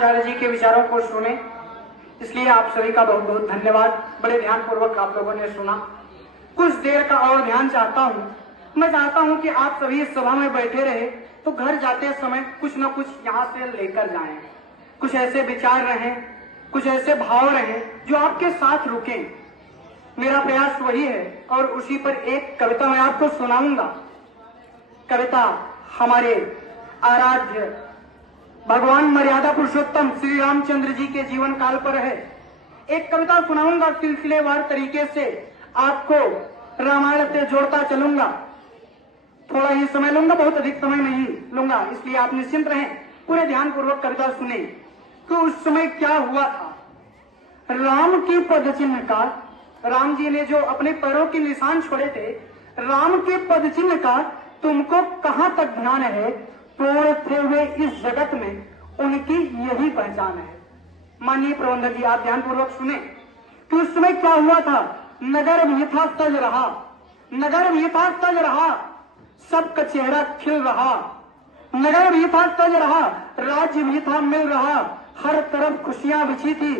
आचार्य जी के विचारों को सुने, इसलिए आप सभी का बहुत बहुत धन्यवाद। बड़े ध्यान पूर्वक आप लोगों ने सुना। कुछ देर का और ध्यान चाहता हूँ। मैं चाहता हूँ कि आप सभी इस सभा में बैठे रहे तो घर जाते समय कुछ न कुछ यहाँ से लेकर जाएं। कुछ ऐसे विचार रहें, कुछ ऐसे भाव रहें जो आपके साथ रुकें। मेरा प्रयास वही है और उसी पर एक कविता मैं आपको सुनाऊंगा। कविता हमारे आराध्य भगवान मर्यादा पुरुषोत्तम श्री रामचंद्र जी के जीवन काल पर है। एक कविता सुनाऊंगा, सिलसिलेवार तरीके से आपको रामायण से जोड़ता चलूंगा। थोड़ा ही समय लूंगा, बहुत अधिक समय नहीं लूंगा, इसलिए आप निश्चिंत रहें, पूरे ध्यान पूर्वक कविता सुने। तो उस समय क्या हुआ था? राम की पद चिन्ह का, राम जी ने जो अपने पैरों के निशान छोड़े थे, राम के पद चिन्ह का तुमको कहां तक ध्यान है? पूर्ण थे हुए इस जगत में उनकी यही पहचान है। माननीय प्रबंधक जी, आप ध्यान पूर्वक सुने कि उस समय क्या हुआ था। नगर भी था सज रहा, नगर भी था सज रहा, सबका चेहरा खिल रहा। नगर भी था सज रहा, राज्य भी था मिल रहा, हर तरफ खुशियां बिछी थी,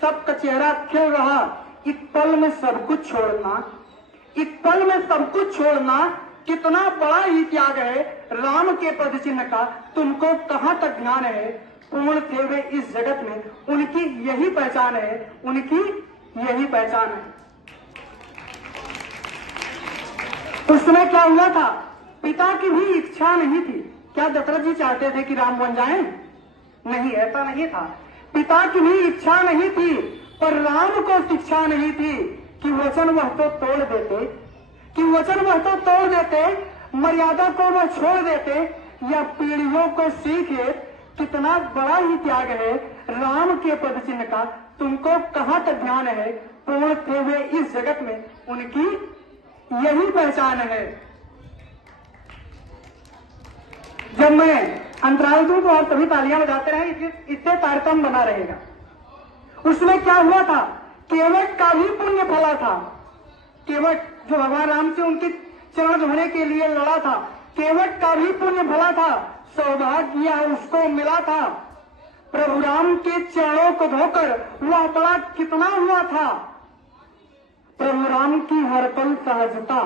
सबका चेहरा खिल रहा। एक पल में सब कुछ छोड़ना, एक पल में सब कुछ छोड़ना कितना बड़ा ही त्याग है। राम के पद चिन्ह का तुमको कहां तक ध्यान है? पूर्ण थे वे इस जगत में उनकी यही पहचान है, उनकी यही पहचान है। उस समय क्या हुआ था? पिता की भी इच्छा नहीं थी। क्या दशरथ जी चाहते थे कि राम बन जाएं? नहीं, ऐसा नहीं था। पिता की भी इच्छा नहीं थी, पर राम को शिक्षा नहीं थी कि वचन वह तो तोड़ देते, कि वचन वह तो तोड़ देते, मर्यादा को वह छोड़ देते, या पीढ़ियों को सीखे। कितना बड़ा ही त्याग है। राम के पद चिन्ह का तुमको कहां तक ध्यान है? पूर्ण थे हुए इस जगत में उनकी यही पहचान है। जब मैं अंतराल दूं तो और सभी तालियां बजाते रहे, इससे तारतम्य बना रहेगा। उसमें क्या हुआ था? केवट का भी पुण्य फला था। केवट जो भगवान राम से उनके चरण धोने के लिए लड़ा था, केवट का भी पुण्य भला था, सौभाग्य उसको मिला था। प्रभु राम के चरणों को धोकर वह बड़ा कितना हुआ था। प्रभु राम की हर पल सहजता,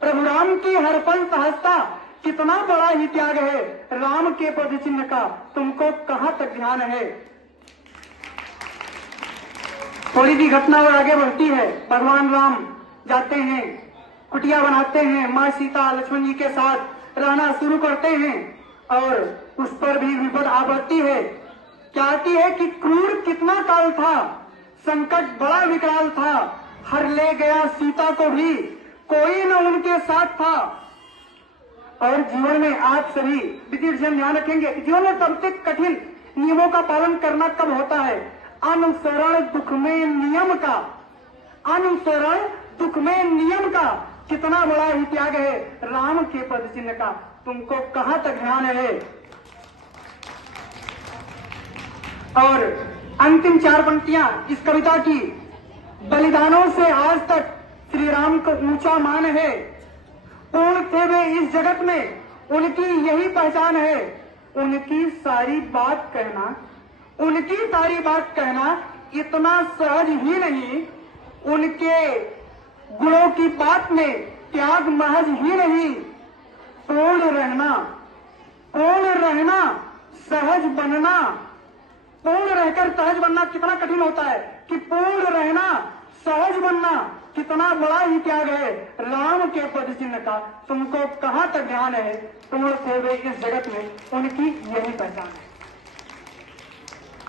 प्रभु राम की हर पल सहजता कितना बड़ा ही त्याग है। राम के पद चिन्ह का तुमको कहां तक ध्यान है? थोड़ी सी घटना और आगे बढ़ती है। भगवान राम जाते हैं, कुटिया बनाते हैं, माँ सीता लक्ष्मण जी के साथ रहना शुरू करते हैं और उस पर भी विपद आ बढ़ती है। क्या आती है कि क्रूर कितना काल था, संकट बड़ा विकराल था, हर ले गया सीता को भी, कोई न उनके साथ था। और जीवन में आप सभी विशेष ध्यान रखेंगे, जीवन में सबसे कठिन नियमों का पालन करना कब होता है? अनुसरण दुख में नियम का, अनुसरण दुख में नियम का कितना बड़ा ही त्याग है। राम के पद चिन्ह का तुमको कहां तक ध्यान है? और अंतिम चार पंक्तियां इस कविता की। बलिदानों से आज तक श्री राम को ऊंचा मान है, पूर्ण थे वे इस जगत में उनकी यही पहचान है। उनकी सारी बात कहना, उनकी सारी बात कहना इतना सहज ही नहीं, उनके गुणों की बात में त्याग महज ही नहीं, पूर्ण रहना, पूर्ण रहना, सहज बनना। पूर्ण रहकर सहज बनना कितना कठिन होता है कि पूर्ण रहना, सहज बनना कितना बड़ा ही त्याग है। राम के पद चिन्ह का तुमको कहां तक ध्यान है? पूर्ण थे वे इस जगत में उनकी यही पहचान है।